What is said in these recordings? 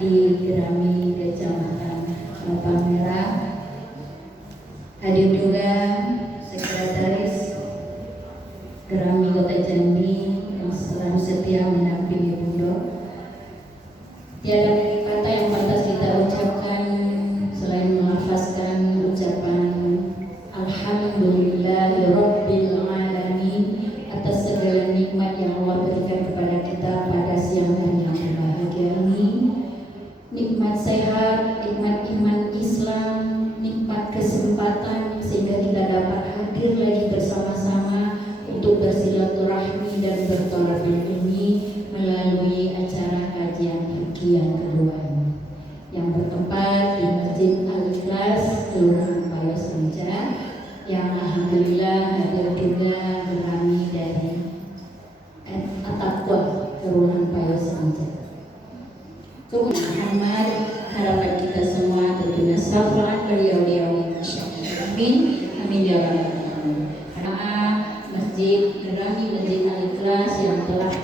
di Gerami Kecamatan Palmerah. Hadir juga Sekretaris Gerami Kota Jambi yang selalu setia mendampingi Bunda. Tiada kata yang pantas kita ucapkan selain melafazkan ucapan Alhamdulillahirabbil alamin atas segala nikmat yang Allah berikan kepada kita pada siang hari yang berbahagia ini. Nikmat sehat, nikmat iman Islam, nikmat kesempatan sehingga kita dapat hadir lagi bersama-sama untuk bersilaturahmi dan bertolak ini melalui acara kajian fikih yang kedua ini yang bertempat di Masjid Al-Ikhlas Kelurahan Payos Banjar, yang alhamdulillah hadir juga kami dari At-Taqwa Kelurahan Payos Banjar. Muhammad, harapan kita semua tentunya syafaat beliau-beliau masyaallah. Amin. Amin ya rabbal alamin. Masjid Gerami Masjid Al-Ikhlas yang telah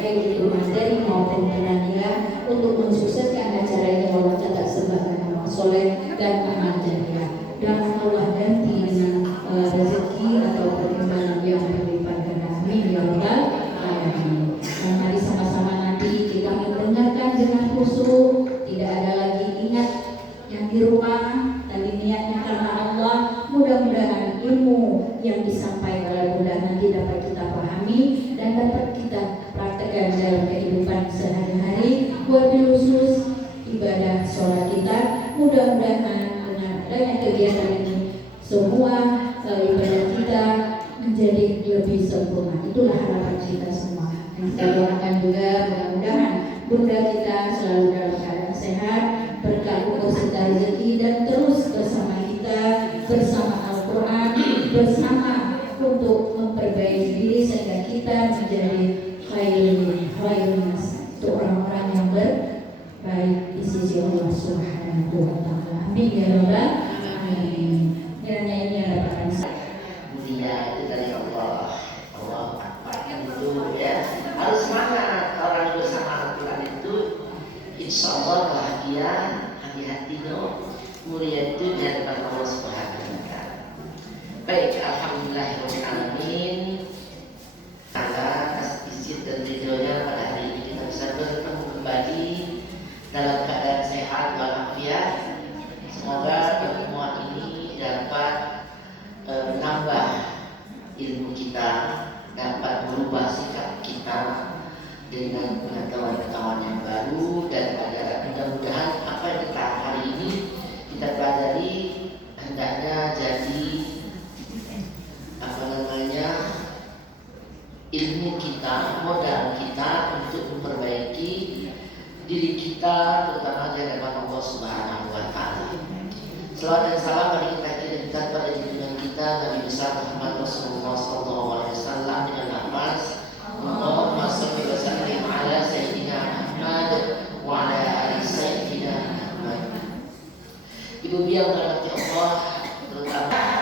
baik itu materi maupun tenaga untuk mensukseskan acara ini, Allah catat sebagai amal soleh dan amal jariah, dan Allah ganti dengan rezeki atau perkembangan yang berlipat ganda. Amin ya rabbal alamin. Dan mari sama-sama nanti kita mendengarkan dengan khusyuk, tidak ada lagi ingat yang di rumah, tapi niatnya karena Allah. Mudah-mudahan ilmu yang disampaikan oleh Bunda nanti dapat kita pahami dan dapat kita praktekkan dalam kehidupan sehari-hari. Wabil khusus ibadah sholat kita, mudah-mudahan dengan adanya kegiatan ini semua ibadah kita menjadi lebih sempurna. Itulah harapan kita semua. Dan kita doakan juga mudah-mudahan Bunda kita selalu dalam keadaan sehat, berkah umur serta rezeki, dan terus bersama kita, bersama Al-Quran, bersama untuk memperbaiki diri sehingga kita menjadi khairun untuk orang-orang yang berbaik di sisi Allah Subhanahu wa Ta'ala. Amin ya rabbal alamin. Kiranya ini harapan saya. Mulia itu dari Allah. Allah itu ya harus semangat. Orang bersama Al-Quran itu insya Allah bahagia, hati-hatinya mulia itu di hadapan Allah Subhanahu wa Ta'ala. Baik, alhamdulillahirabbil alamin. Atas izin dan ridhonya pada hari ini kita bisa bertemu kembali dalam keadaan sehat walafiat. Semoga pertemuan ini dapat menambah ilmu kita, dapat merubah sikap kita dengan pengetahuan-pengetahuan yang baru, dan mudah-mudahan apa yang kita hari ini kita pelajari hendaknya jadi ilmu kita, modal kita untuk memperbaiki diri kita, terutama di hadapan Allah Subhanahu wa Ta'ala. Selawat dan salam mari kita kirimkan pada junjungan kita Nabi besar Muhammad Rasulullah SAW dengan lafaz Allahumma shalli wa sallim ala sayyidina Muhammad wa ala ali sayyidina Muhammad. Ibu yang dirahmati Allah, terutama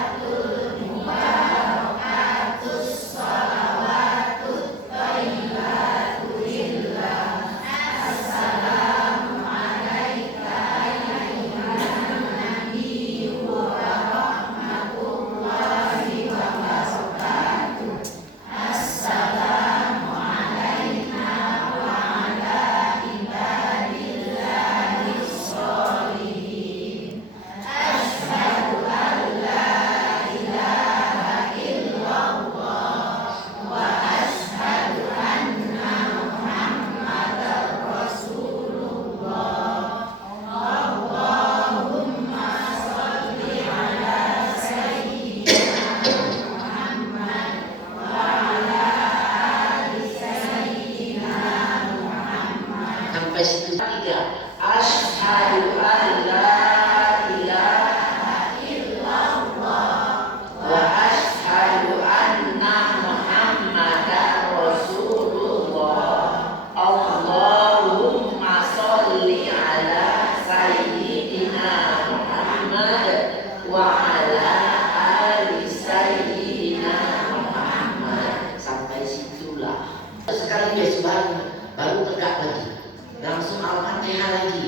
sekali dia sembahyang baru tegak lagi, langsung langsung Al-Fatihah lagi.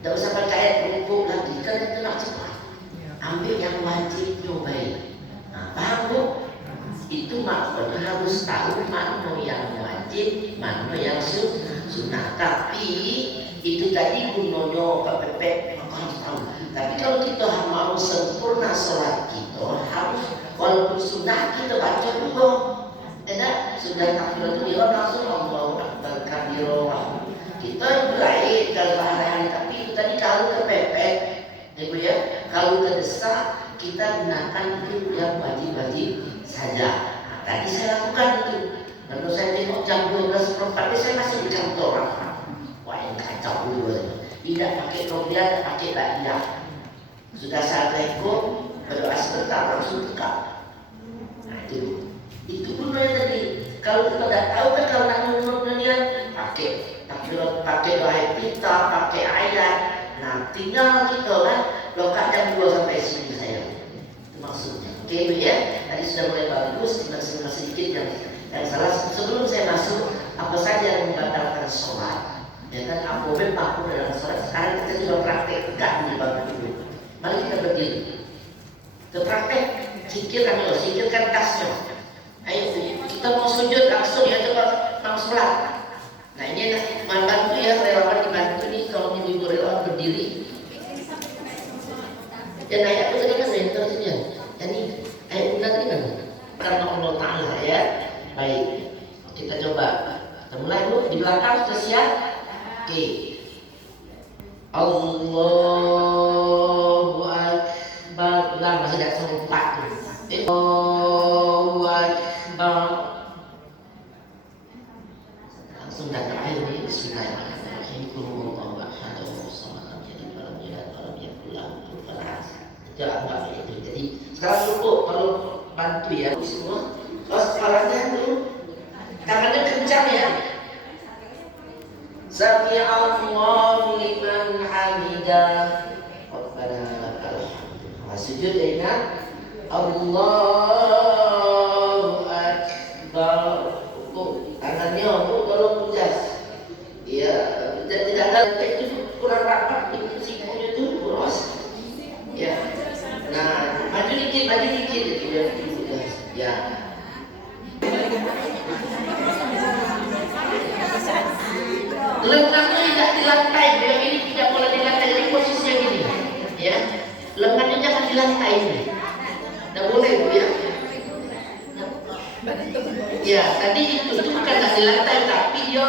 Tidak usah pakai ayat rukuk lagi, kan itu nak cepat. Ambil yang wajib nyobain. Nah, paham Bu? Itu maksudnya harus tahu mana yang wajib, mana yang sunnah. Tapi itu tadi gunanya kepepet harus tahu. Tapi kalau kita mau sempurna sholat kita harus walaupun sunnah kita baca dulu. Tidak sudah takbiratul ihram langsung Allahu akbar kabira. Kita baik kalau hari tapi itu tadi kalau kepepet, ibu ya, kalau terdesak kita gunakan itu yang wajib-wajib saja. Nah, tadi saya lakukan itu. Lalu saya tengok jam 12.04 saya masih di kantor. Wah yang kacau dulu. Tidak pakai kopiah, tidak pakai ba'iyah. Sudah assalamualaikum, berdoa sebentar langsung tegak. Nah itu pun yang tadi. Kalau kita tidak tahu kan kalau nak menurut dunia pakai doa kita, pakai ayat. Nah tinggal kita kan lokak jam 2 sampai sini saya. Itu maksudnya. Oke Bu ya. Tadi sudah mulai bagus. Masih sedikit yang salah. Sebelum saya masuk, apa saja yang membatalkan sholat? Ya kan aku memang dalam sholat. Sekarang kita juga praktek tegak di bawah dulu. Mari kita berdiri. Kita praktek. Sikirkan tasnya. Ayo kita mau sujud langsung ya coba langsung sholat. Nah ini bantu ya relawan dibantu nih kalau ibu relawan berdiri. Ya naik aku tadi kan mentor sini ya. Ini ayo benar tadi kan. Karena Allah Taala ya. Baik kita coba. Kita mulai dulu di belakang sudah siap. Oke. Allahu Akbar. Ulang masih ada sempat. Allahu Akbar. Langsung datang air ini Bismillahirrahmanirrahim. Qul ahad samad lam yalid walam yulad walam yakul lahu kufuwan ahad. Itu anggap itu. Jadi sekarang dulu kalau bantu ya semua. Terus kepalanya dulu. Tangannya kencang ya. Sami Allahu liman hamidah. Rabbana lakal hamd. Sujud ingat Allahu Akbar. Tangannya untuk tolong pujas. Ya, tidak ada itu kurang rapat itu sikunya itu boros. Ya. Nah, maju dikit itu biar pujas. Ya. Lengannya tidak di lantai, biar ini tidak boleh di lantai, jadi posisinya gini. Ya. Lengannya jangan di lantai ini. Tidak boleh Bu ya. Ya, tadi itu bukan nggak di lantai, tapi dia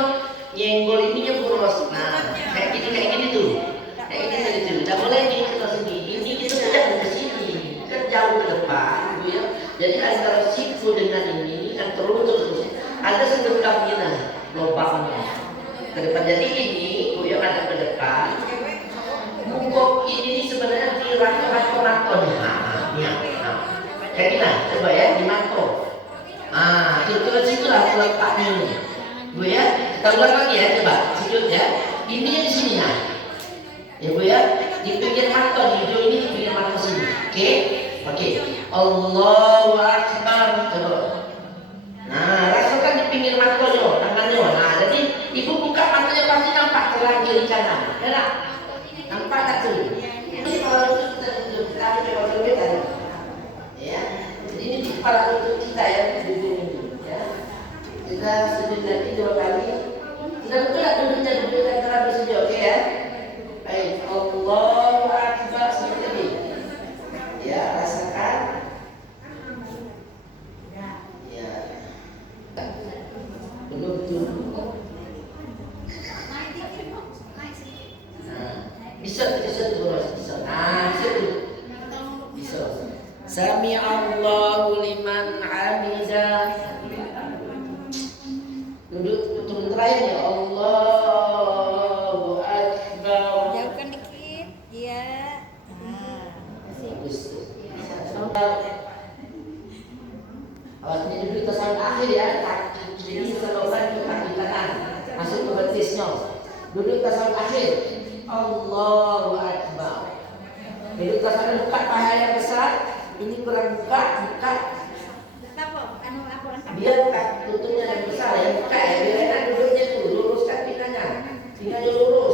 nyenggol ininya boros. Nah, kayak gini tuh, kayak gini tadi tuh. Nggak boleh nih kita sini. Ini kita tidak ke sini, kan jauh ke depan, Bu ya. Jadi antara siku dengan ini kan terus ada sedekapnya, nah, lubangnya ke depan. Jadi ini Bu ya ada ke depan. Mungkok ini sebenarnya di rantai-rantai. Nah, kayak gini lah, coba ya dimantau. Terus situlah letaknya ini, Bu ya. Kita ulang lagi ya, coba sujud ya. Ininya di sini nah, ya Bu ya. Di pinggir mata, di hidung ini di pinggir mata sini. Oke. Allahu Akbar. Coba. Nah, rasakan di pinggir matanya, tangannya. Nah, jadi ibu buka matanya pasti nampak telah kiri kanan. Ya, nampak tak tuh? Ini kalau kita coba berbeda. Ya. Ini di kepala lutut kita ya, di sini ya. Kita sujud lagi 2 kali. Sudah betul tak duduknya antara bersujud, oke ya? Baik, Allahu Akbar seperti ini. Ya, rasakan. Ya. Belum betul. Nah, bisa terus. Nah, bisa. Sami Allahu liman hamidah. Duduk turun terakhir ya. Allahu Akbar. Jauhkan dikit, ya. Bagus. Awas ini dulu kita sampai akhir ya. Kaki kiri selesai ke kaki kanan. Masuk ke betisnya. Duduk kita sampai akhir. Allahu Akbar. Duduk kita sampai buka paha yang besar. Ini kurang buka. Biar tutupnya yang besar ya, buka ya, biar enak duduknya tuh, luruskan pinggangnya lurus.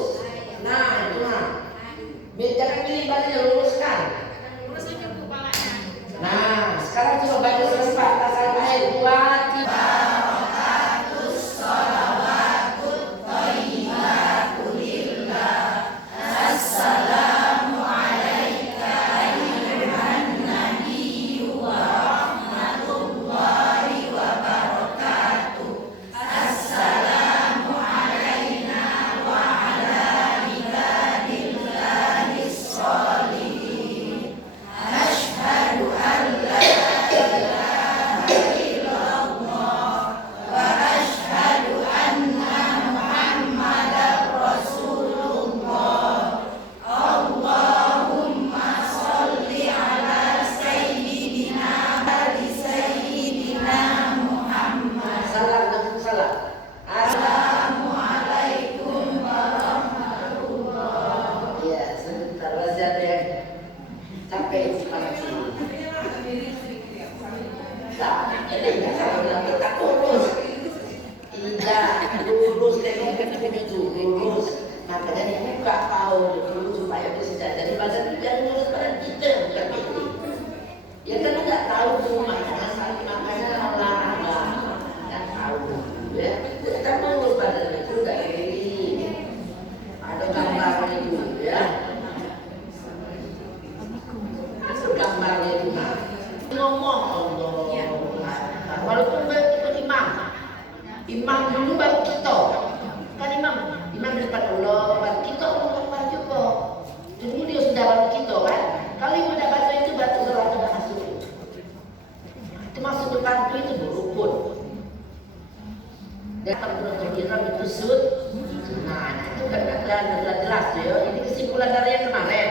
sudah jelas ya. Ini kesimpulan dari yang kemarin.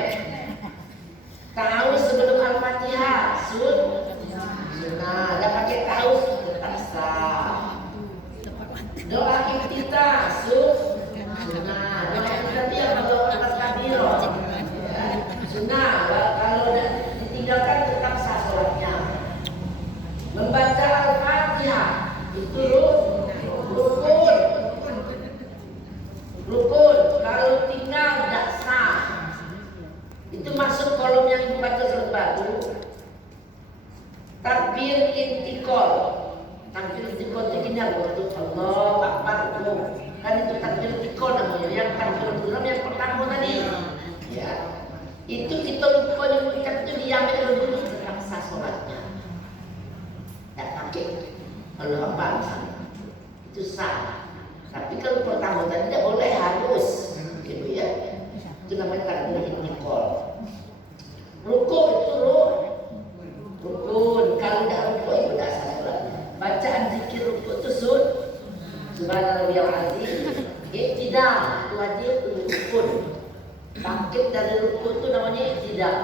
Ta'awuz sebelum Al-Fatihah, sunnah. Dan pakai ta'awuz tetap sah. Doa iftitah, sunnah. Doa iftitah kalau atas kabirah, sunnah. Kalau ditinggalkan tetap sah sholatnya. Membaca Al-Fatihah itu rukun. Kalau tinggal tidak sah. Itu masuk kolom yang ibu baca surat baru. Takbir intikal. Takbir intikal itu gini waktu Allah Akbar itu. Kan itu takbir intikal namanya. Yang takbir intikal yang pertama tadi. Ya. Itu kita lupa nyebutkan itu diambil dulu tetap sah sholatnya. Tak pakai Allah Akbar itu sah. Tapi kalau pertama tadi tidak boleh harus, gitu ya. Itu namanya takbir intikal. Rukun itu rukun. Kalau tidak rukun itu tidak sah sholatnya. Bacaan zikir rukun itu subhanallahil azim. Iktidal itu wajib rukun. Bangkit dari rukun itu namanya iktidal.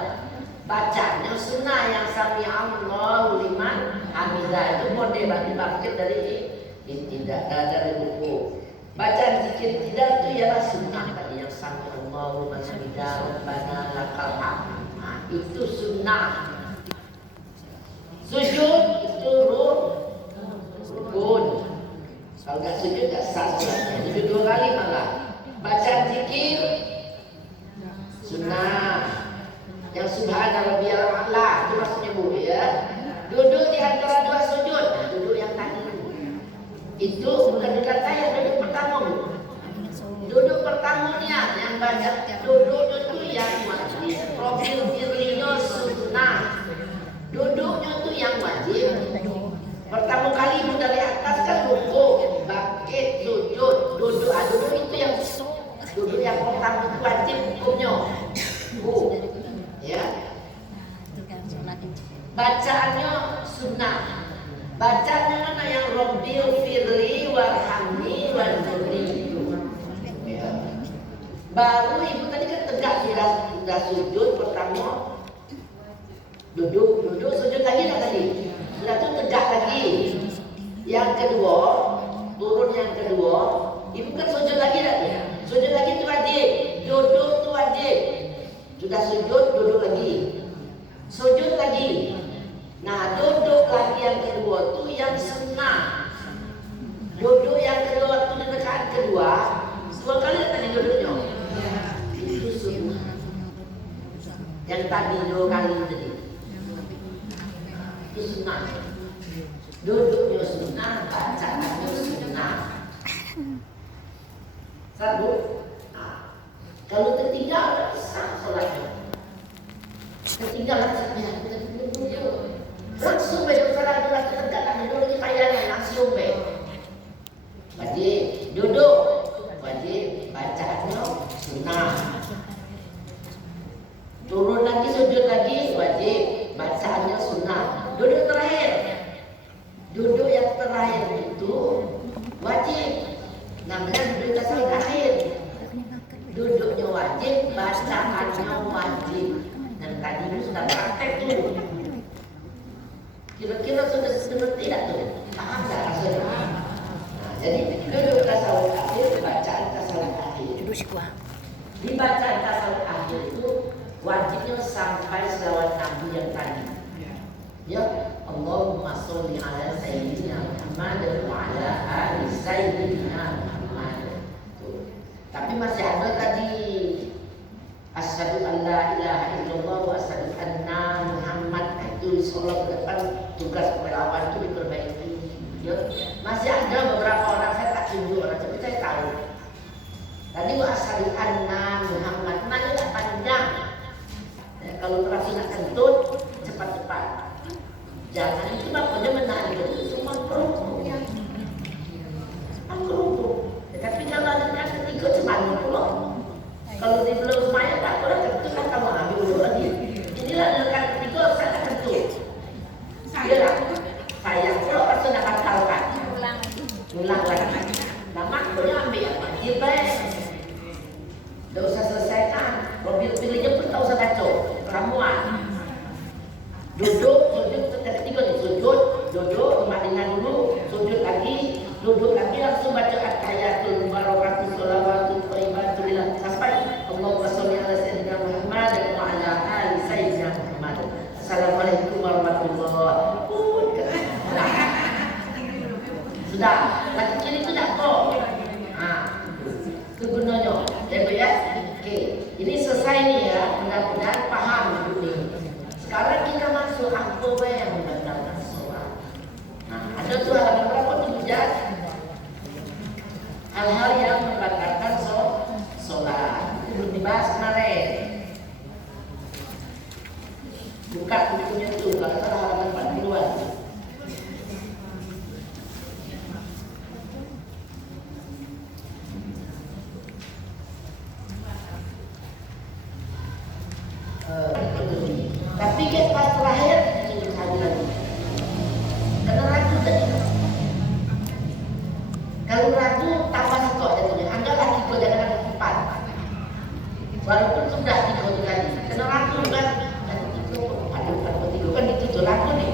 Bacanya sunnah yang sami Allahu liman hamidah itu boleh bangkit dari iktidal dari rukun. Bacaan zikir tidak itu ialah sunnah tadi yang sami Allahu liman hamidah rabbana lakal hamd. Itu sunnah. Sujud itu rukun. Kalau nggak sujud nggak sah sholatnya. Sujud 2 kali malah. Bacaan zikir sunnah. Yang subhanarabbiyal a'la itu maksudnya Bu ya. Duduk di antara 2 sujud. Nah, duduk yang tadi. Itu bukan dekat saya, duduk pertama Bu. Duduk pertamanya yang banyak duduk itu yang wajib. Profil dirinya sunnah. Duduknya itu yang wajib. Pertama kali ibu dari atas kan rukuk, bangkit, sujud, duduk. Duduk itu yang duduk yang pertama itu wajib hukumnya. Ya. Bacaannya sunnah. Bacaannya mana yang Rabbil firli warhamni warhamni. Ya. Baru ibu tadi kan tegak sudah sujud pertama. Duduk, sujud lagi dah tadi. Sudah tu tegak lagi. Yang kedua, turun yang kedua, ibu kan sujud lagi dah tu. Sujud lagi tu wajib. Duduk tu wajib. Sudah sujud, duduk lagi. Sujud lagi. Nah, duduk lagi yang kedua tu yang sunnah. Duduk yang kedua tu di rekaan kedua, 2 kali tadi duduknya. Itu sunnah. Yang tadi 2 kali tadi. Itu sunnah. Duduknya sunnah, bacaannya sunnah. Satu. Kalau tertinggal, sah sholatnya. Ketinggalan saja. Langsung besok salah dulu tegak dulu lagi kayaknya langsung be. Wajib duduk, wajib bacaannya sunnah. Turun lagi sujud lagi wajib bacaannya sunnah. Duduk terakhir. Duduk yang terakhir itu wajib. Namanya duduk tasawuf akhir. Duduknya wajib, bacaannya wajib. Dan tadi itu sudah praktek tuh. Kira-kira sudah tidak tuh? Paham tak rasanya? Nah, jadi duduk tasawuf akhir, bacaan tasawuf akhir. Di bacaan tasawuf akhir itu wajibnya sampai selawat Nabi yang tadi. Ya, Allahumma sholli ala sayyidina Muhammad wa ala ali sayyidina Muhammad. Tapi masih ada tadi asyhadu an la ilaha illallah wa asyhadu anna Muhammad. Itu sholat depan tugas relawan itu diperbaiki. Ya, masih ada beberapa orang saya tak tunjuk orang tapi saya tahu. Tadi wa asyhadu anna Muhammad mana tak panjang. Ya, kalau terasa nak kentut cepat-cepat. Jangan itu bapaknya menarik itu cuma kerupuk ya. Kerupuk. Tapi kalau ada ketiga cepat pula. Kalau di belum semuanya tak boleh kentut kan kamu ambil dulu lagi. Inilah lekat ketiga saya tak kentut. Iya, saya kalau pas nak batalkan. Ulang lagi. Nama punya ambil dia baik. Tidak usah selesaikan. Pilihnya pun tak usah baca. Ramuan. Duduk, sujud, ketiga nih sujud, duduk, dengan dulu, sujud lagi, duduk lagi langsung baca at-tahiyatul mubarakatuh sholawatul thayyibatul lillah sampai Allahumma sholli ala sayyidina Muhammad wa ala ali sayyidina Muhammad. Assalamualaikum warahmatullahi wabarakatuh. Sudah, lagi kiri itu dah kok. Itu gunanya. Ya. Oke, ini selesai nih ya. Mudah-mudahan paham ini. Sekarang kita masuk apa yang membatalkan sholat. Nah, ada tuh halaman berapa tuh Bujat? Hal-hal yang membatalkan sholat. Itu belum dibahas kemarin. Buka bukunya tuh, kalau salah halaman 40-an. Tapi kan pas terakhir itu sekali lagi. Karena ragu tadi. Kalau ragu tambah satu aja tuh. Anggaplah tiga jangan empat. Walaupun sudah tiga tadi. Karena ragu kan. Ada tiga kan itu tuh ragu nih.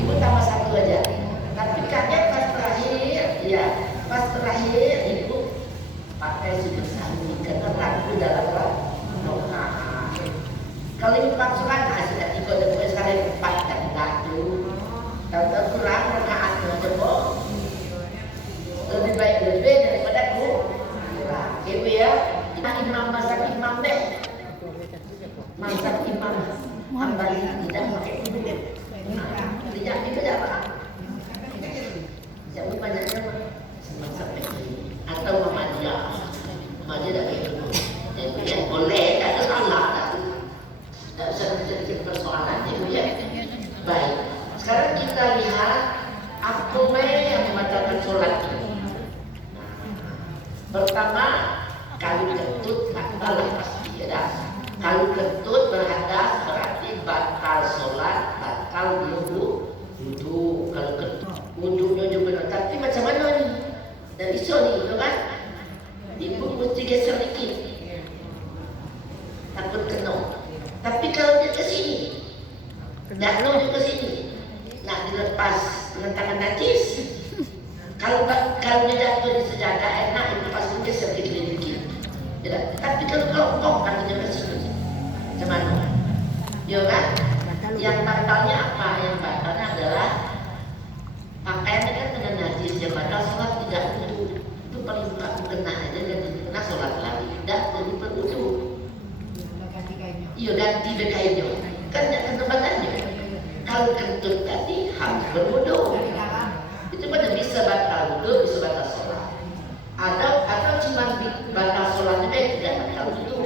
Ibu tambah satu aja. Tapi kaget pas terakhir, ya pas terakhir ibu pakai sujud sahwi karena ragu dalam rokaat. Kalau empat sholat sudah tiga dan sekarang empat dan satu. Kalau kurang rokaatnya coba lebih baik lebih daripada kurang. Ibu ya, imam masak imam deh. Masak imam hambali tidak pakai duduk. Tidak itu apa? Siapa banyaknya masak atau Muhammadiyah. Muhammadiyah dah kayak gitu. Jadi boleh, tak ada salah. Tidak usah menjadi persoalan itu ya. Baik, sekarang kita lihat apa yang membatalkan sholat itu. Pertama, kalau kentut batal pasti ya. Kalau kentut berhadas berarti batal sholat, batal wudu. Kalau kentut wudunya juga benar. Tapi macam mana nih? Dari sini, kan? Ibu mesti geser dikit. Takut kena. Tapi kalau dia ke sini, jatuh dia ke sini, nak dilepas dengan tangan najis. Kalau dia jatuh di sejadah enak, itu pasti dia sedikit. Tapi kalau kelompok kan dia ke sini, macam mana? Ya kan? Yang batalnya apa? Yang batalnya adalah pakaiannya kan dengan najis. Yang batal sholat tidak wudu. Itu paling kena aja dan kena sholat lagi. Tidak perlu berwudu. Iya ganti bekainnya, kan tidak ketebalannya. Kalau kentut tadi harus berwudu. Itu pada bisa batal wudu, bisa batal sholat. Atau cuma batal sholatnya tidak batal wudu.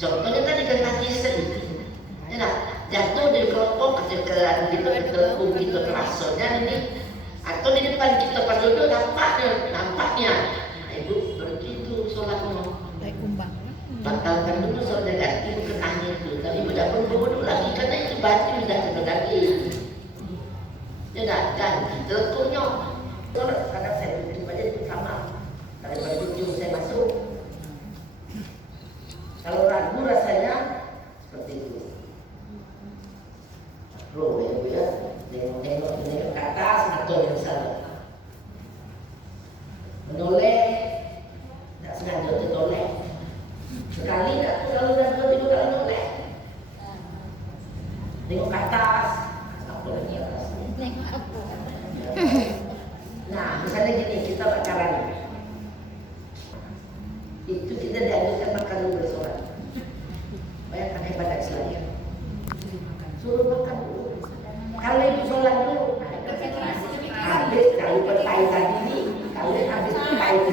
Contohnya tadi kan najis tadi. Ya, jatuh dari kelompok kecil-kecilan gitu, gitu terasonya ini. Atau di depan kita pas duduk nampaknya. Nah, ibu begitu sholatnya. Batalkan dulu sholat ganti bukan angin dulu. Tapi tidak perlu berwudu lagi karena itu baju tidak kena daging. Tidak ganti teleponnya. Kadang saya duduk aja itu sama. Daripada ujung saya masuk. Kalau ragu rasanya seperti itu. Roh ya bu ya. Nengok ke atas atau yang sana. Menoleh. Tidak sengaja ditoleh. Sekali tak kalau dah 2-3 kali noleh. Tengok ke atas. Apa lagi atas? Tengok apa? Nah, misalnya gini, kita pacaran. Itu kita dianjurkan makan dulu bersolat. Bayangkan hebat Islam. Suruh makan dulu. Kalau itu sholat dulu. Habis kalau petai tadi ini, kalau habis petai itu.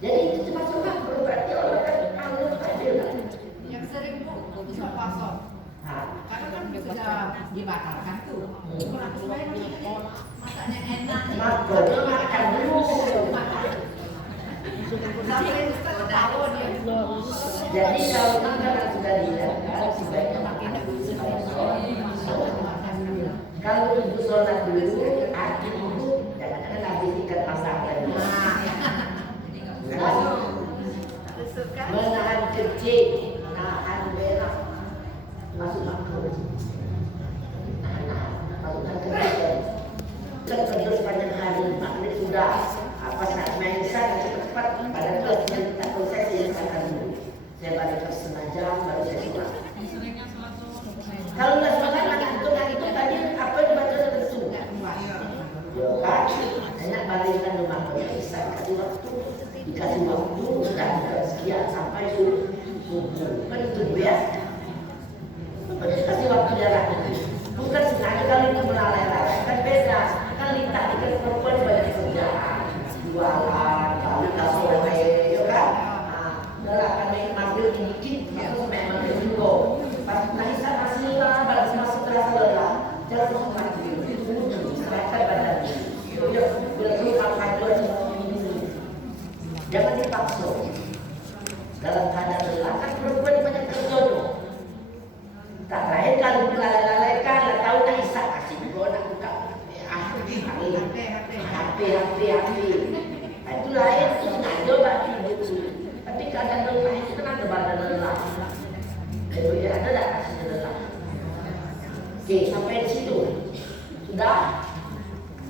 Jadi itu cuma sholat. Berarti orang kan kalau adil. Yang sering bu, bisa pasok. Karena kan sudah dibatalkan tuh. Kurang supaya masak yang enak. Makanya makan dulu. Sampai tahu dia. Jadi kalau kita sudah dilakukan, sebaiknya makan dulu. Kalau ibu sholat dulu, akhir dulu, jangan habis ikan masakan. Suka menahan kencing, menahan berak, masuk makro. Masukkan kencing. Kan kerja sepanjang hari, maknanya sudah apa nak main sana cepat-cepat. Pada kelas yang tak selesai saya akan dulu. Saya balik ke setengah jam baru saya pulang. Kalau nggak semangat nak itu tadi apa dibaca tertentu. Ya kan, enak balikkan rumah kerja bisa kasih waktu, dikasih waktu dan sekian sampai subuh. Kan itu biasa. Berarti kasih waktu jarak. Bukan sengaja kalau itu melalai-lalai kan beda. Kan Lita itu perempuan banyak kerjaan, jualan, kalau sore, ya kan? Nah, akan main manggil dikit, terus main manggil juga. Pas Nahisa masih lah, baru masuk terasa lelah, jangan terus manggil. Serahkan badannya. Yuk, boleh makan dua ini. Jangan dipaksa. Dalam keadaan lelah, kan perempuan banyak kerja tuh. Tak lain kalau melalaikan, lah tahu Nahisa kasih gua nak buka. HP. Itu lain itu sengaja bagi buku. Tapi kadang lelah itu kan ada badan lelah. Itu ya ada tak kasih lelah. Oke, sampai di situ. Sudah.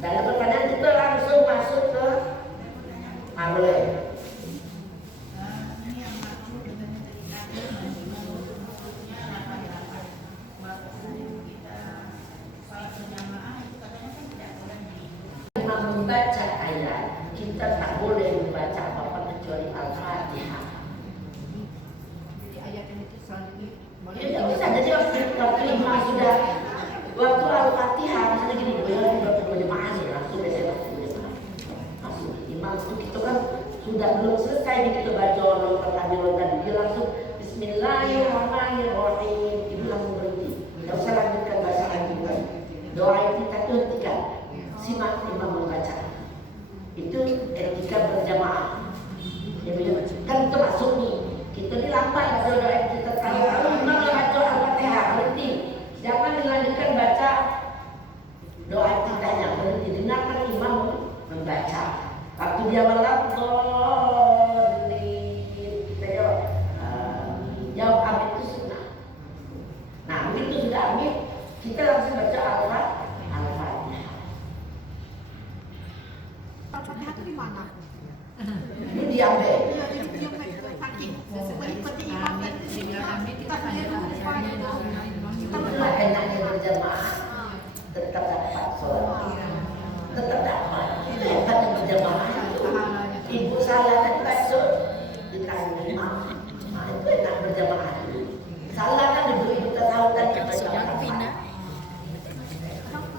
Dalam pertanyaan kita langsung masuk ke boleh. Membaca ayat, kita tak boleh membaca apa-apa kecuali Al-Fatihah. Jadi ayat yang itu selanjutnya Ya tidak bisa, jadi waktu imam sudah waktu Al-Fatihah misalnya gini, berjemaah nih langsung biasanya berjemaah. Langsung imam itu kita kan sudah belum selesai nih kita baca orang pertanyaan tadi, dia langsung Bismillahirrahmanirrahim, ibu langsung berhenti. Tidak usah lanjutkan bahasa lagi. Doa yang kita hentikan. Simak imam membaca. Itu etika berjamaah. Kan itu masuk nih. Kita ini lambat doa yang kita tahu. Imam baca Al-Fatihah berhenti. Jangan dilanjutkan baca doa kitanya, berhenti. Dengarkan imam membaca. Waktu dia kita jawab. Jawab amin itu sunnah. Nah begitu sudah amin, kita langsung baca Al-Fatihah. Al-Fatihah itu di mana? Ini diambil. Iya, di saking mengikuti imam dan kita punya lupa gitu. Itulah enaknya berjamaah. Tetap dapat sholat. Tetap dapat. Itu enaknya berjamaah. Ibu salah kan baca ditanya imam. Nah itu enak berjamaah. Salah kan ibu kita tahu kan kita baca.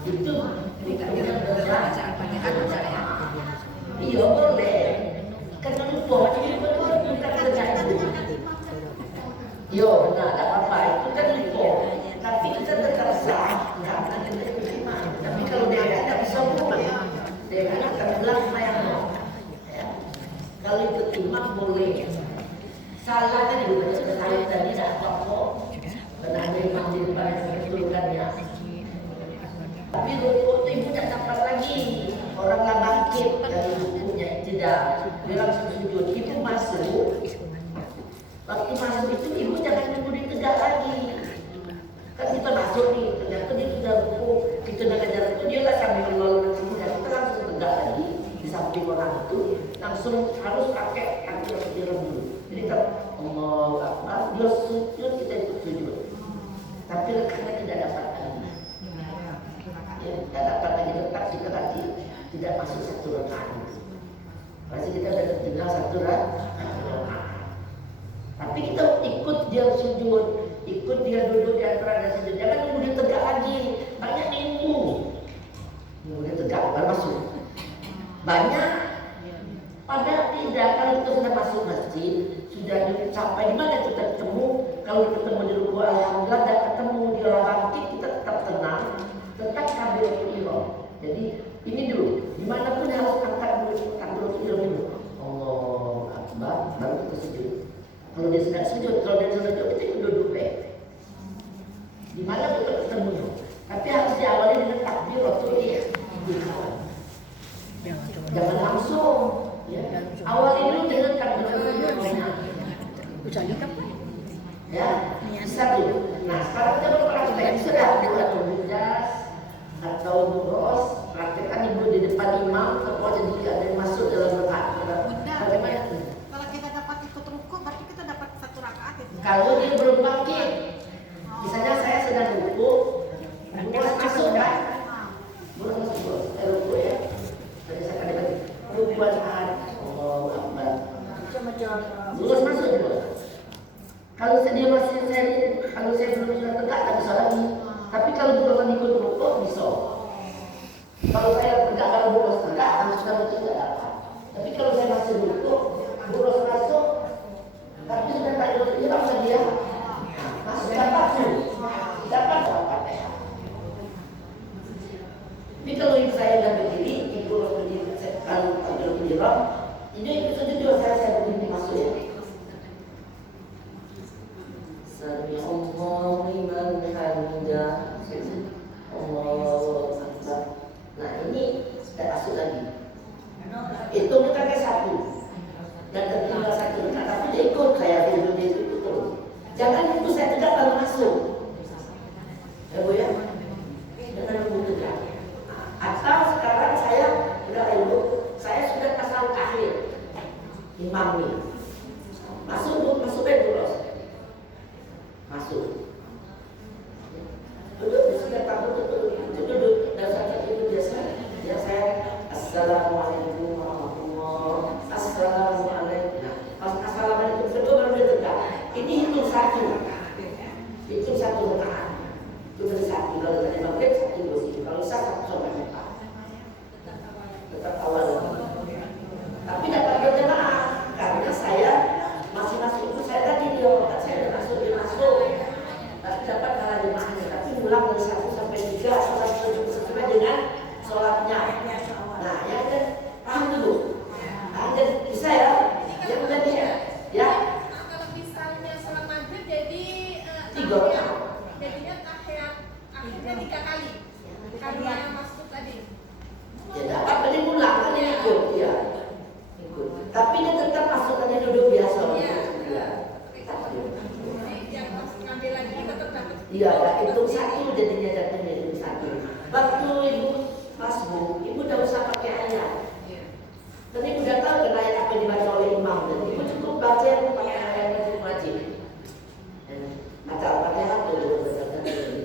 Itu kita berjamaah. Iya boleh. Karena lupa jadi betul bukan kerjaan. Iya benar, tak apa-apa. Itu kan lupa. Tapi kita tetap sah. Tapi kalau dia tidak bisa pulang, dia akan pulang yang mau. Kalau itu imam boleh. Salah kan ibu baca saya tadi tidak apa-apa. Benar imam di depan betulkannya. Tapi waktu ibu tak dapat lagi. Orang lah bangkit dari bukunya tidak, dia langsung sujud. Ibu masuk, waktu masuk itu ibu jangan nunggu di tegak lagi. Kan kita masuk nih, ternyata dia sudah buku, kita nak ajar itu dia lah sambil lalu dan kita langsung tegak lagi di samping orang itu, langsung harus pakai kaki yang dulu. Jadi kalau Allah Akbar, dia sujud kita ikut sujud. Tapi karena tidak dapat lagi, ya, tidak dapat lagi tetap kita lagi. Tidak masuk satu rakaat itu. Pasti kita sudah tinggal satu rakaat. Tapi kita ikut dia sujud, ikut dia duduk di antara dan sujud. Jangan nunggu dia tegak lagi. Banyak nunggu dia tegak baru masuk. Banyak. Padahal tidak. Kalau kita sudah masuk masjid, sudah sampai di mana kita ketemu. Kalau ketemu di ruku alhamdulillah dan ketemu di orang bangkit, kita tetap tenang, tetap sambil ikhram. Jadi ini dulu, dimanapun harus angkat dulu. Allah Akbar, baru kita sujud. Kalau dia sedang sujud, kalau dia sedang sujud, kita duduk baik. Dimana kita ketemu. Tapi harus diawali dengan takbiratul ihram. Jangan langsung. Ya. Awali dulu dengan takbiratul ihram. Ya, satu. Nah, sekarang kita berpraktek sudah buat menjas atau boros, praktekkan ibu di depan imam, atau jadi ada yang masuk dalam rakaat. Bagaimana? Kalau kita dapat ikut ruku, berarti kita dapat 1 rakaat itu. Kalau dia belum bangkit, misalnya saya sedang ruku, boros masuk kan? Boros masuk, ruku ya. Tadi saya katakan ruku saat Allah Akbar. Boros masuk boros. Kalau dia masih kalau saya belum sudah tegak tak bisa lagi. Tapi kalau boros ikut ruku bisa. Kalau saya tegak kalau boros tegak, harus sudah betul tidak dapat. Tapi kalau saya masih ruku, boros masuk, tapi sudah tak ikut dia tak dia masih dapat dapat. Tapi kalau ibu saya sudah berdiri, ibu harus berdiri. Kalau berdiri, ini ikut sujud saya berdiri masuk ya. Sami Allahu liman hamidah. Allahu Akbar. Nah ini tidak masuk lagi. Itu kita ke 1 dan tertinggal 1 tapi dia ikut saya dulu dia ikut terus. Jangan itu saya tegak lalu masuk. Ya Bu ya. Jangan ibu tegak. Atau sekarang saya sudah ibu, saya sudah pasang akhir imam nih. Masuk Bu, masuk dulu. Masuk. Duduk, sudah takut duduk. Dan saat itu biasa, ya saya Assalamualaikum warahmatullahi wabarakatuh. Assalamualaikum. Pas assalamualaikum itu baru dia tegak. Ini hitung 1. Hitung 1 rakaat. Itu dari 1 kalau dari maghrib 1 2 3. Kalau bisa 1 sampai 4. Tetap awal. Tapi dapat berjamaah karena saya masih masuk itu saya tadi dia saya masuk. Tapi dapat kalah jemaahnya. Tapi ulang dari 1 sampai 3 sholat sesuai dengan sholatnya. Nah, ya kan paham dulu. Ada bisa ya? Ya udah nih ya. Kalau misalnya sholat maghrib jadi 3 rakaat. jadinya tahiyat akhirnya 3 kali. Karena masuk tadi. Ya dapat beli ulang kan dia ikut ya. Ikut. Tapi dia tetap masukannya duduk biasa. Iya. Ya. Yang masuk ngambil lagi tetap dapat. Iya, itu 1 jadinya jatuhnya itu 1. Waktu ibu masbuk, ibu tidak usah pakai ayat. Dan ibu sudah tahu kan ayat apa yang dibaca oleh imam. Dan ibu cukup baca yang pakai ayat yang wajib. Baca Al-Fatihah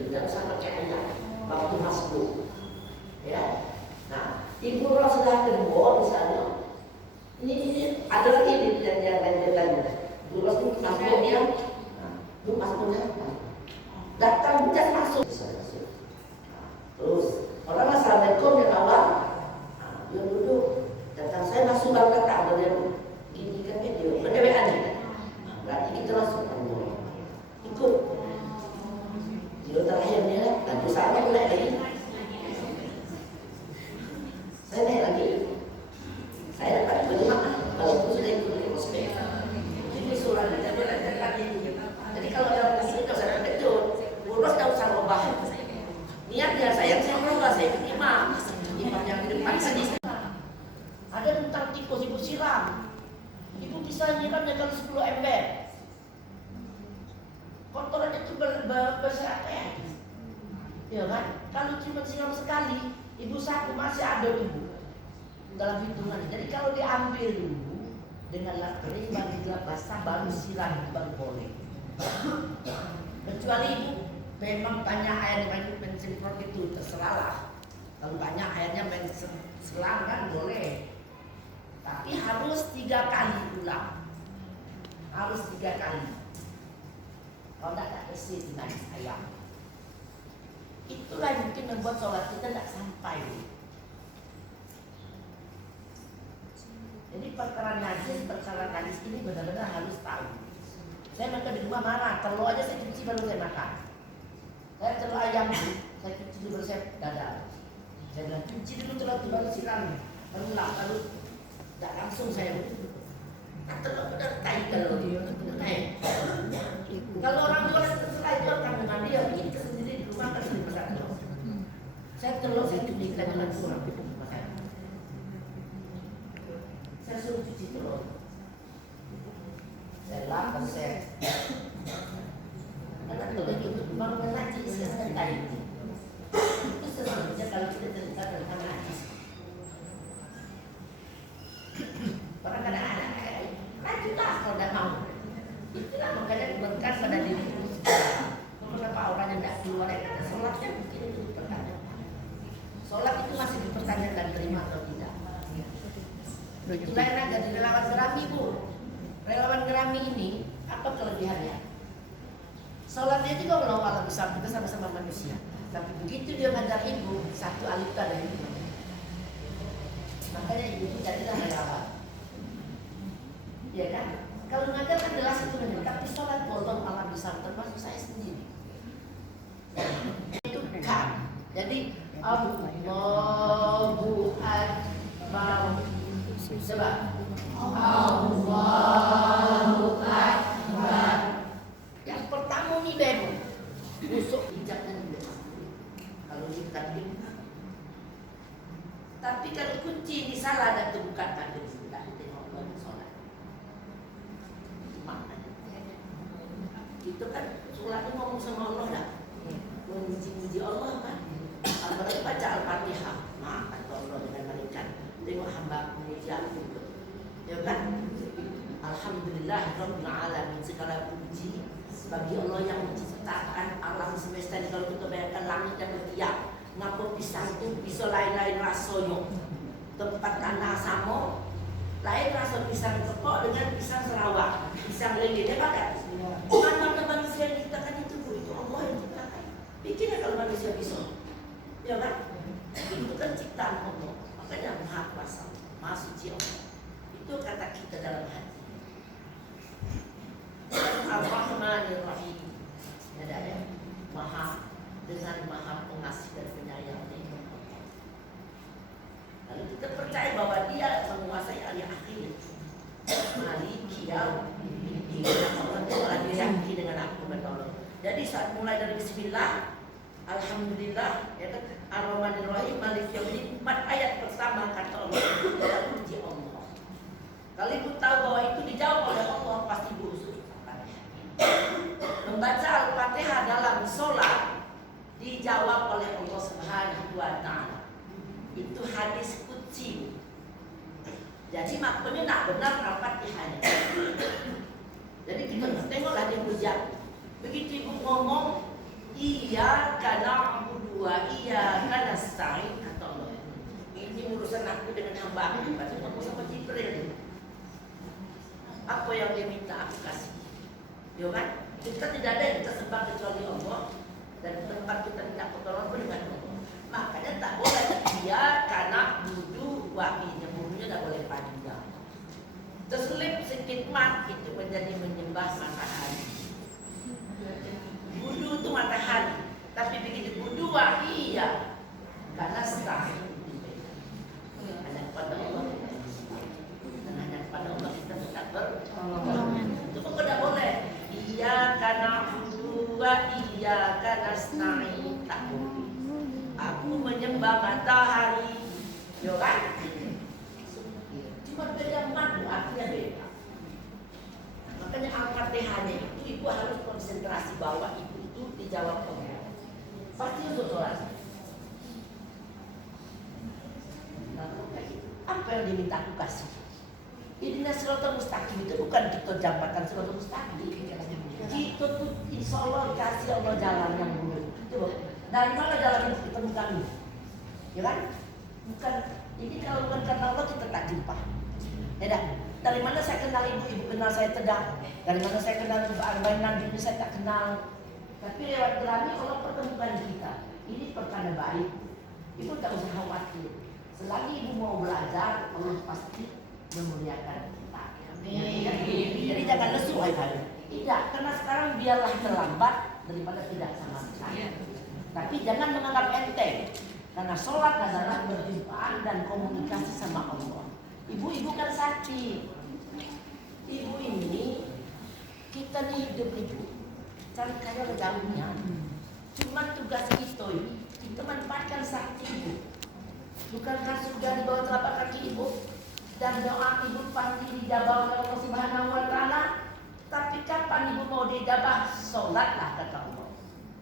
tidak usah pakai ayat. Waktu masbuk, ya. Nah, ibu roh sudah kedua misalnya. Ini adalah ini yang lanjutannya. Ibu roh itu masbuknya, ibu masbuknya. Datang bukan masuk. Terus orang assalamualaikum yang awal, dia duduk. Datang saya masuk baru kata dia gini kan video, berdebat. Berarti kita langsung ikut. Dia terakhirnya nanti saya naik lagi. Saya naik lagi. Saya dapat berjemaah kalau sudah ikut di prospek. Ini surat dia berdebat. Jadi kalau dalam sini tidak usah terkejut. Boros tidak usah ubah. Niatnya saya berubah, saya ikut imam yang di depan sini. Ada tentang tikus ibu siram. Ibu bisa nyiramnya kalau 10 ember. Kotoran itu berserakan. Ya kan? Kalau cuma siram sekali, ibu saku masih ada ibu dalam hitungan. Jadi kalau diambil dulu dengan kering bagi gelap basah baru siram baru boleh. Kecuali ibu memang banyak air yang mensemprot itu terserahlah. Kalau banyak airnya menselang kan boleh. Tapi harus 3 kali ulang. Harus 3 kali. Kalau tidak isi dengan ayam. Itulah yang mungkin membuat sholat kita tidak sampai. Jadi perkara najis ini benar-benar harus tahu. Saya makan di rumah marah, telur aja saya cuci baru saya makan. Saya telur ayam, saya cuci dulu baru saya dadar. Saya bilang cuci dulu telur itu baru siram, baru lap, baru tidak langsung saya. Telur benar tai telur, kalau orang jual setelah itu akan dengan dia, ini sendiri di rumah kan sendiri masak telur. Saya telur saya cuci dengan kurang di rumah saya. Saya suruh cuci telur. Saya lap, saya. Anak itu lagi mau ngaji sebentar ini. Itu sebenarnya kalau kita cerita tentang hadis. Orang kadang-kadang kayak lanjutlah kalau tidak mau. Itulah makanya berkat pada diri kita. Kenapa orang yang tidak keluar karena sholatnya mungkin itu dipertanyakan. Sholat itu masih dipertanyakan terima atau tidak. Itulah yang jadi relawan Gerami Bu. Relawan Gerami ini apa kelebihannya? Sholatnya juga menolong alam besar kita sama-sama manusia. Tapi begitu dia ngajar ibu satu alita dari ibu. Makanya ibu itu jadilah relawan. Ya kan? Kalau ngajar kan jelas itu benar. Tapi sholat bolong alam besar termasuk saya sendiri. Itu kan. Jadi Allahu Akbar. Coba. Allahu Akbar. Yang pertama nih bemo. Busuk hijaknya tidak. Kalau kita tapi kalau kunci ini salah dan itu bukan takdir sudah ditengok sholat. Itu maknanya. Itu kan sholat itu ngomong sama Allah dah. Memuji-muji Allah kan. Apalagi baca Al-Fatihah. Nah, kata Allah dengan malaikat. Tengok hamba memuji aku. Ya kan? Alhamdulillah Rabbil Alamin. Segala puji bagi Allah yang menciptakan alam semesta ini. Kalau kita bayangkan langit dan bertiap, ngapa pisang itu bisa lain-lain rasanya. Tempat tanah sama, lain rasa pisang kepok dengan pisang Sarawak, pisang lele, dia pakai. Mana manusia yang diciptakan itu Bu? Itu Allah yang diciptakan. Pikirnya kalau manusia bisa, ya kan? Itu kan ciptaan Allah. Makanya Maha Kuasa, Maha Suci Allah. Itu kata kita dalam hati. Ar-Rahmanir-Rahim. Ada ya, Maha dengan Maha Pengasih dan Penyayang. Lalu kita percaya bahwa Dia menguasai hari akhir. Maliki yaumiddin. Allah Dia yakin dengan aku menolong. Jadi saat mulai dari Bismillah, Alhamdulillah, ya kan, Ar-Rahmanir-Rahim, Maliki yaumiddin. 4 ayat pertama kata Allah, kita puji Allah. Kalau ibu tahu bahwa itu dijawab oleh Allah, pasti ibu usul. Membaca Al-Fatihah dalam sholat dijawab oleh Allah Subhanahu wa Ta'ala. Itu hadis qudsi. Jadi maknanya nak benar Al-Fatihahnya. Jadi kita tengoklah dia hujat. Begitu ibu ngomong iyyaka na'budu wa iyyaka nasta'in, kata Allah. Ini urusan aku dengan hamba aku. Berarti ngomong sama Jibril. Apa yang dia minta aku kasih. Ya kan? Kita tidak ada yang kita sembah kecuali Allah. Dan tempat kita minta pertolongan pun dengan Allah. Makanya tak boleh dia karena budu wahinya, budunya tak boleh panjang. Terselip sedikit mat itu menjadi menyembah matahari. Budu itu matahari, tapi begitu budu wahiyah karena setah. Hanya kepada Allah, dan hanya kepada Allah kita tetap bertolongan. Itu pun tidak boleh. Iyyaka na'budu wa iyyaka nasta'in. Tak boleh. Aku menyembah matahari, ya kan? Cuma beda madu, artinya beda. Makanya Al-Fatihahnya itu ibu harus konsentrasi bahwa ibu itu dijawab Allah. Pasti untuk sholat. Apa yang diminta aku kasih? Ini siratal mustaqim itu bukan kita jambatan siratal mustaqim. Kita tuh insya Allah kasih Allah jalan yang lurus. Coba. Dari mana jalan itu ditemukan? Ya kan? Bukan. Ini kalau bukan karena Allah kita tak jumpa. Ya, dari mana saya kenal ibu? Ibu kenal saya tidak. Dari mana saya kenal ibu Arba'in Nabi ini saya tak kenal. Tapi lewat Gerami Allah pertemukan kita. Ini pertanda baik. Ibu tak usah khawatir. Selagi ibu mau belajar, Allah pasti memuliakan kita. Jadi jangan lesu hari-hari. Tidak, karena sekarang biarlah terlambat daripada tidak sama sekali. Tapi jangan menganggap enteng. Karena sholat adalah berjumpaan dan komunikasi sama Allah. Ibu-ibu kan sakit. Ibu ini, kita nih hidup ibu. Cari kaya jauhnya. Cuma tugas kita ini, kita manfaatkan sakit ibu. Bukankah surga di bawah telapak kaki ibu? Dan doa ibu pasti dijawab oleh Allah Subhanahu wa Ta'ala. Tapi kapan ibu mau dijabah? Sholatlah kata Allah.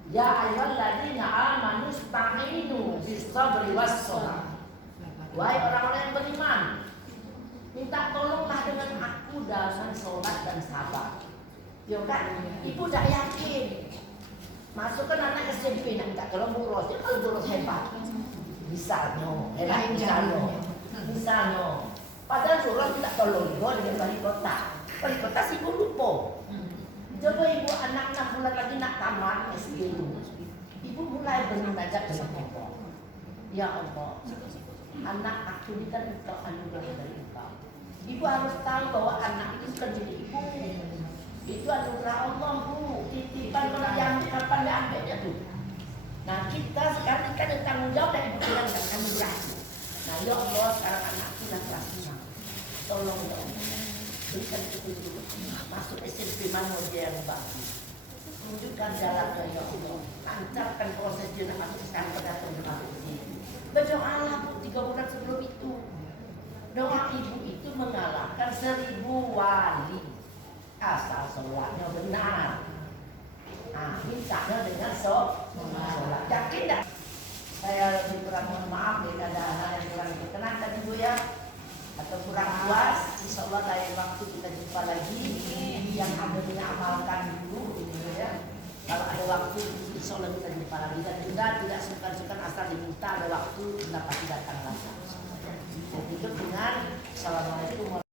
Ya ayyuhalladzina amanu ista'inu bis-sabri was-shalah. Wahai orang-orang yang beriman, minta tolonglah dengan aku dalam sholat dan sabar. Yo kan, ibu dah yakin. Masukkan anak SMP nak minta tolong boros, dia kalau boros hebat. Misalnya, misalnya, padahal boros minta tolong juga dengan wali kota. Wali kota sibuk lupa. Coba ibu anak 6 bulan lagi nak tamat SD. Ibu mulai bermunajat dengan Allah. Ya Allah, anak aku ini kan untuk anugerah dari Engkau. Ibu harus tahu bahwa anak itu bukan milik ibu. Itu anugerah Allah, Bu. Titipan kalau diambil kapan diambilnya tuh. Nah kita sekarang kita ada tanggung jawab dari ibu dengan anugerah. Nah ya Allah, sekarang anakku sudah kelas 5. Tolong dong, berikan petunjuk. Masuk SMP mana dia yang bagus. Tunjukkan jalannya ya Allah. Lancarkan proses dia nak masuk sekarang datang masuk ke sini. Berdoalah Bu 3 bulan sebelum itu. Doa ibu itu mengalahkan 1000 wali. Asal sholatnya benar. Nah, mintanya dengan sholat. Yakin tak? Saya lebih kurang mohon maaf bila ada hal yang kurang berkenan tadi Bu ya, atau kurang puas. Insya Allah lain waktu kita jumpa lagi. Yang ada amalkan dulu gitu ya. Kalau ada waktu insya Allah kita jumpa lagi. Dan juga tidak suka-suka asal diminta ada waktu, tidak pasti datang lagi. Saya tutup dengan Assalamualaikum warahmatullahi wabarakatuh.